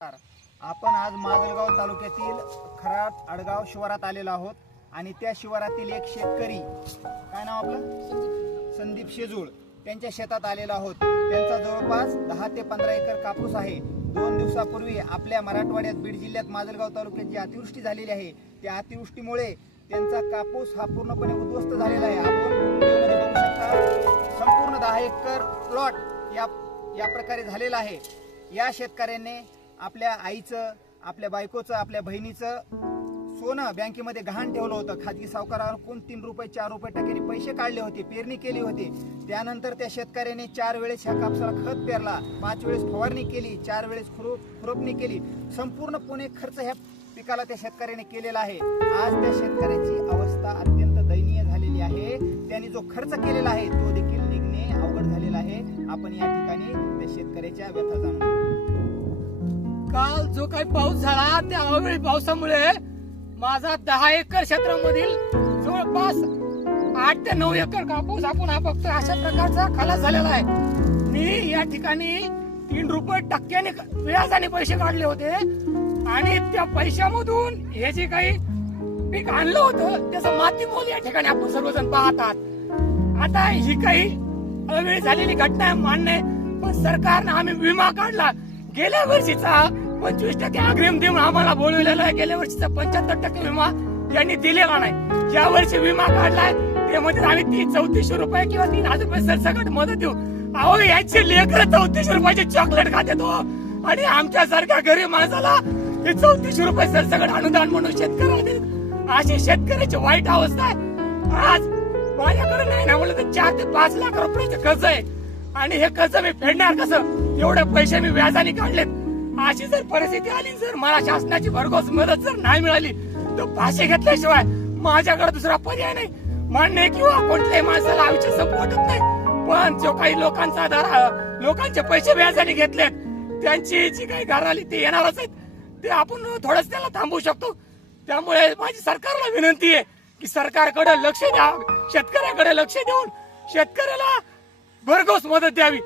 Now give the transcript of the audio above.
आपण आज माजलगाव तालुक्यातील खराट आडगाव शिवारात आलेलो आहोत आणि त्या शिवारातील एक शेतकरी काय नाव आपलं? संदीप शेजूळ त्यांच्या शेतात आलेलो आहोत. त्यांचा जवळपास दहा ते पंधरा एकर कापूस आहे. दोन दिवसापूर्वी आपल्या मराठवाड्यात बीड जिल्ह्यात माजलगाव तालुक्यात जी अतिवृष्टी झालेली आहे त्या अतिवृष्टीमुळे त्यांचा कापूस हा पूर्णपणे उद्ध्वस्त झालेला आहे. आपण बघू शकता संपूर्ण दहा एकर प्लॉट या या प्रकारे झालेला आहे. या शेतकऱ्याने आपल्या आईचं आपल्या बायकोचं आपल्या बहिणीचं सोनं बँकेमध्ये गहाण ठेवलं होतं. खाजगी सावकारावर कोण तीन रुपये चार रुपये टक्क्याने पैसे काढले होते पेरणी केली होती. त्यानंतर त्या शेतकऱ्याने चार वेळेस ह्या कापसाला खत पेरला पाच वेळेस फवारणी केली चार वेळेस खुरप खुरपणी केली. संपूर्णपणे खर्च ह्या पिकाला त्या शेतकऱ्याने केलेला आहे. आज त्या शेतकऱ्याची अवस्था अत्यंत दयनीय झालेली आहे. त्यांनी जो खर्च केलेला आहे तो देखील निघणे अवघड झालेला आहे. आपण या ठिकाणी त्या शेतकऱ्याच्या व्यथा जाणून काल जो काही पाऊस झाला त्या अवेळी पावसामुळे माझा दहा एकर क्षेत्रामधील जवळपास आठ ते नऊ एकर कापूस आपण हा फक्त अशा प्रकारचा खलास झालेला आहे. मी या ठिकाणी तीन रुपये टक्क्याने व्याजाने पैसे काढले होते आणि त्या पैशामधून हे जे काही पीक आणलं होतं त्याचं माती मोल या ठिकाणी आपण सर्वजण पाहतात. आता ही काही अवेळी झालेली घटना मान्य पण सरकारनं आम्ही विमा काढला. गेल्या वर्षीचा पंचवीस टक्के अग्रिम देऊन आम्हाला बोलवलेला आहे. गेल्या वर्षीचा पंच्याहत्तर टक्के विमा यांनी दिलेला नाही. या वर्षी विमा काढलाय म्हणजे आम्ही तीन चौतीसशे रुपये किंवा तीन हजार रुपये सरसकट मदत देऊ. अहो याचे लेकर चौतीसशे रुपयाचे चॉकलेट खाते तो आणि आमच्यासारख्या गरीब माणसाला हे चौतीसशे रुपये सरसकट अनुदान म्हणून शेतकऱ्याला अशी शेतकऱ्याची वाईट अवस्था आहे. आज माझ्याकडे नाही ना म्हणलं तर चार ते पाच लाख रुपयाचं कर्ज आहे. आणि हे कर्ज मी फेडणार कसं? एवढे पैसे मी व्याजाने काढलेत. अशी जर परिस्थिती आली जर मला शासनाची भरघोस मदत जर नाही मिळाली तर फाशी घेतल्याशिवाय माझ्याकडे दुसरा पर्याय नाही. मान्य किंवा हो, कोणत्याही माणसाला आयुष्य संपवतच नाही. पण जो काही लोकांचा आधार लोकांचे पैसे व्याजाने घेतलेत त्यांची जी काही घर आली ते येणारच आहेत. ते आपण थोडंच त्याला थांबवू शकतो. त्यामुळे माझी सरकारला विनंती आहे की सरकारकडे लक्ष द्या शेतकऱ्याकडे लक्ष देऊन शेतकऱ्याला भरघोस मदत द्यावी